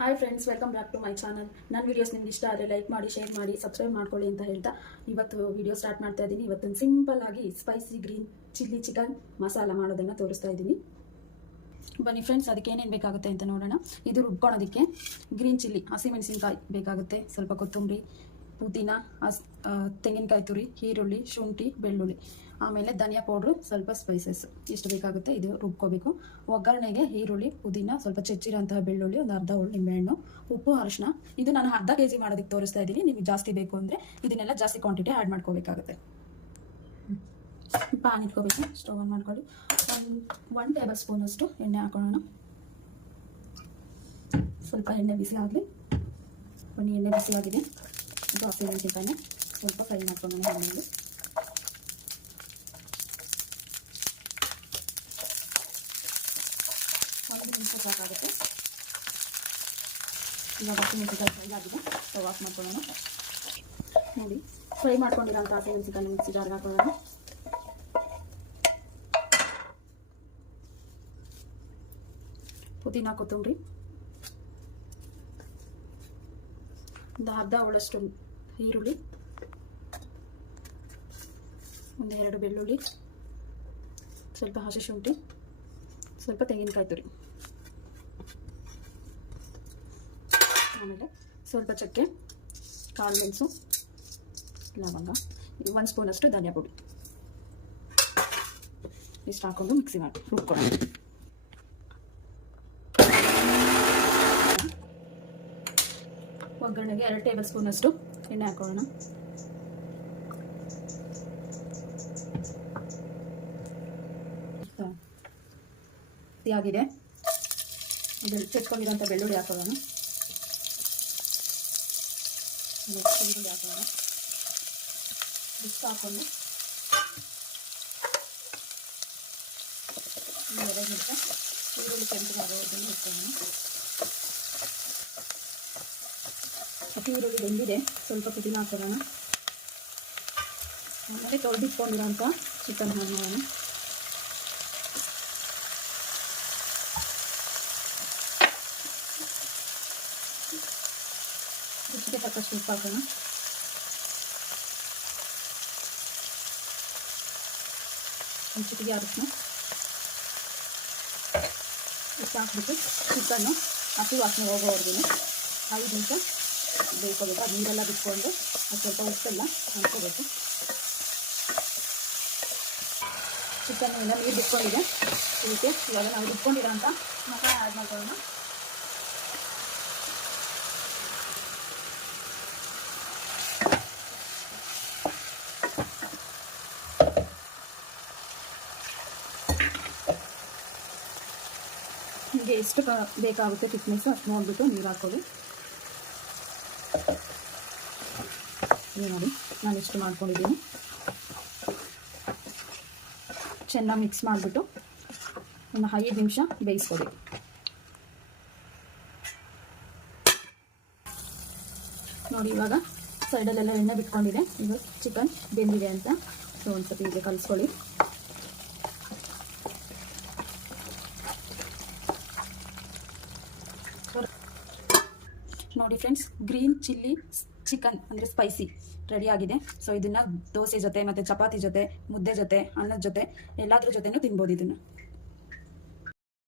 Hi friends, welcome back to my channel. ನನ್ನ videos ನಿಮ್ಗೆ ಇಷ್ಟ ಆದರೆ ಲೈಕ್ ಮಾಡಿ, ಶೇರ್ ಮಾಡಿ, ಸಬ್ಸ್ಕ್ರೈಬ್ ಮಾಡ್ಕೊಳ್ಳಿ ಅಂತ ಹೇಳ್ತಾ ಇವತ್ತು ವಿಡಿಯೋ ಸ್ಟಾರ್ಟ್ ಮಾಡ್ತಾ ಇದ್ದೀನಿ. ಇವತ್ತೊಂದು ಸಿಂಪಲ್ ಆಗಿ spicy green chilli chicken masala ಮಾಡೋದನ್ನು ತೋರಿಸ್ತಾ ಇದ್ದೀನಿ. ಬನ್ನಿ ಫ್ರೆಂಡ್ಸ್, ಅದಕ್ಕೆ ಏನೇನು ಬೇಕಾಗುತ್ತೆ ಅಂತ ನೋಡೋಣ. ಇದು ರುಬ್ಕೊಳ್ಳೋದಕ್ಕೆ ಗ್ರೀನ್ ಚಿಲ್ಲಿ ಹಸಿಮೆಣಸಿನ್ಕಾಯಿ ಬೇಕಾಗುತ್ತೆ, ಸ್ವಲ್ಪ ಕೊತ್ತಂಬರಿ, ಪುದೀನ, ತೆಂಗಿನಕಾಯಿ ತುರಿ, ಈರುಳ್ಳಿ, ಶುಂಠಿ, ಬೆಳ್ಳುಳ್ಳಿ, ಆಮೇಲೆ ಧನಿಯಾ ಪೌಡ್ರು, ಸ್ವಲ್ಪ ಸ್ಪೈಸಸ್ ಇಷ್ಟು ಬೇಕಾಗುತ್ತೆ. ಇದು ರುಬ್ಕೋಬೇಕು. ಒಗ್ಗರಣೆಗೆ ಈರುಳ್ಳಿ, ಪುದೀನ, ಸ್ವಲ್ಪ ಚೆಚ್ಚಿರೋಂತಹ ಬೆಳ್ಳುಳ್ಳಿ, ಒಂದು ಅರ್ಧ ಹೋಳು ನಿಂಬೆಹಣ್ಣು, ಉಪ್ಪು, ಅರಿಶಿನ. ಇದು ನಾನು ಅರ್ಧ kg ಮಾಡೋದಕ್ಕೆ ತೋರಿಸ್ತಾ ಇದ್ದೀನಿ. ನಿಮಗೆ ಜಾಸ್ತಿ ಬೇಕು ಅಂದರೆ ಇದನ್ನೆಲ್ಲ ಜಾಸ್ತಿ ಕ್ವಾಂಟಿಟಿ ಆ್ಯಡ್ ಮಾಡ್ಕೋಬೇಕಾಗುತ್ತೆ. ಪಾನ್ ಇಟ್ಕೋಬೇಕು, ಸ್ಟವ್ ಆನ್ ಮಾಡ್ಕೊಳ್ಳಿ. ಒನ್ ಟೇಬಲ್ ಸ್ಪೂನ್ ಅಷ್ಟು ಎಣ್ಣೆ ಹಾಕೊಳ್ಳೋಣ. ಸ್ವಲ್ಪ ಎಣ್ಣೆ ಬಿಸಿ ಆಗಲಿ. ಎಣ್ಣೆ ಬಿಸಿ ಆಗಿದೆ. ಇದು ಹಸಿಮೆಣಸಿನಕಾಯಿನ ಸ್ವಲ್ಪ ಫ್ರೈ ಮಾಡ್ಕೊಳ್ಳೋಣ. ಎಣ್ಣೆಯಲ್ಲಿ ಒಂದು ನಿಮಿಷ ಸಾಕಾಗುತ್ತೆ. ಇವಾಗ ಹಸಿಮೆಣಸಿನಕಾಯಿ ಫ್ರೈ ಆಗಿದೆ. ಸ್ಟವ್ ಆಫ್ ಮಾಡ್ಕೊಳ್ಳೋಣ. ನೋಡಿ, ಫ್ರೈ ಮಾಡ್ಕೊಂಡಿರೋಂಥ ಹಸಿಮೆಣಸಿನಕಾಯಿ ಮಿಕ್ಸಿ ಜಾರ್ಗೆ ಹಾಕೊಳ್ಳೋಣ. ಪುದೀನ, ಕೊತ್ತಂಬರಿ, ಒಂದು ಅರ್ಧ ಹೋಳಷ್ಟು ಈರುಳ್ಳಿ, ಒಂದೆರಡು ಬೆಳ್ಳುಳ್ಳಿ, ಸ್ವಲ್ಪ ಹಸಿ ಶುಂಠಿ, ಸ್ವಲ್ಪ ತೆಂಗಿನಕಾಯಿ ತುರಿ, ಆಮೇಲೆ ಸ್ವಲ್ಪ ಚಕ್ಕೆ, ಕಾಳು ಮೆಣಸು, ಲವಂಗ, 1 ಸ್ಪೂನ್ ಅಷ್ಟು ಧನಿಯಾ ಪುಡಿ ಇಷ್ಟು ಹಾಕೊಂಡು ಮಿಕ್ಸಿ ಮಾಡಿ ರುಬ್ಕೊಳ್ಳೋಣ. ಒಗ್ಗರಣೆಗೆ 2 ಟೇಬಲ್ ಸ್ಪೂನ್ ಅಷ್ಟು ಎಣ್ಣೆ ಹಾಕೊಳ್ಳೋಣ. ಆಗಿದೆ. ಇದು ಚೆಚ್ಕೊಂಡಿರೋಂಥ ಬೆಳ್ಳುಳ್ಳಿ ಹಾಕೊಳ್ಳೋಣ. ಈರುಳ್ಳಿ ಹಾಕೊಳ್ಳೋಣ. ಇಷ್ಟು ಹಾಕೊಂಡು 2 ನಿಮಿಷ ಈರುಳ್ಳಿ ಕೆಂಪಗಾಗೋದನ್ನು ಇಟ್ಕೊಳ್ಳೋಣ. ಈರುಳ್ಳಿ ಬೆಂದಿದೆ. ಸ್ವಲ್ಪ ಪುದೀನ ಹಾಕೊಳ್ಳೋಣ. ಆಮೇಲೆ ತೊಳೆದಿಟ್ಕೊಂಡಿರೋಂಥ ಚಿಕನ್ ಹಾಕೋಣ. ರುಚಿಗೆ ತಕ್ಕಷ್ಟು ಉಪ್ಪು ಹಾಕೋಣ. ಒಂದು ಚಿಟಿಕೆ ಅರಿಶಿನ ಇಷ್ಟು ಹಾಕ್ಬಿಟ್ಟು ಚಿಕನ್ನು ಹಸಿ ವಾಸನೆ ಹೋಗೋವರೆಗೂ 5 ನಿಮಿಷ ಬೇಯಿಸ್ಕೋಬೇಕು. ಅದು ನೀರೆಲ್ಲ ಬಿಟ್ಕೊಂಡು ಅದು ಸ್ವಲ್ಪ ಉಪ್ಪೆಲ್ಲ ಹಾಕ್ಕೋಬೇಕು. ಚಿಕನ್ ಎಲ್ಲ ನೀರು ಬಿಟ್ಕೊಂಡಿದೆ. ಇದಕ್ಕೆ ಇವಾಗ ನಾವು ಬಿಟ್ಕೊಂಡಿರೋಂಥ ಮಸಾಲೆ ಆ್ಯಡ್ ಮಾಡ್ಕೊಳ್ಳೋಣ. ನಿಮಗೆ ಎಷ್ಟು ಬೇಕಾಗುತ್ತೆ ಥಿಕ್ನೆಸ್ ಅಷ್ಟು ನೋಡಿಬಿಟ್ಟು ನೀರು ಹಾಕ್ಕೊಳ್ಳಿ. ನೋಡಿ, ನಾನು ಇಷ್ಟು ಮಾಡ್ಕೊಂಡಿದ್ದೀನಿ. ಚೆನ್ನಾಗಿ ಮಿಕ್ಸ್ ಮಾಡಿಬಿಟ್ಟು ಒಂದು 5 ನಿಮಿಷ ಬೇಯಿಸ್ಕೊಡಿ. ನೋಡಿ, ಇವಾಗ ಸೈಡಲ್ಲೆಲ್ಲ ಎಣ್ಣೆ ಬಿಟ್ಕೊಂಡಿದೆ. ಈಗ ಚಿಕನ್ ಬೆಂದಿದೆ ಅಂತ ಒಂದು ಸತಿ ಹೀಗೆ ಕಲಿಸ್ಕೊಳ್ಳಿ. ನೋಡಿ ಫ್ರೆಂಡ್ಸ್, ಗ್ರೀನ್ ಚಿಲ್ಲಿ ಚಿಕನ್ ಅಂದರೆ ಸ್ಪೈಸಿ ರೆಡಿ ಆಗಿದೆ. ಸೊ ಇದನ್ನು ದೋಸೆ ಜೊತೆ ಮತ್ತು ಚಪಾತಿ ಜೊತೆ, ಮುದ್ದೆ ಜೊತೆ, ಅನ್ನದ ಜೊತೆ ಎಲ್ಲಾದ್ರ ಜೊತೆನೂ ತಿನ್ಬೋದು ಇದನ್ನು.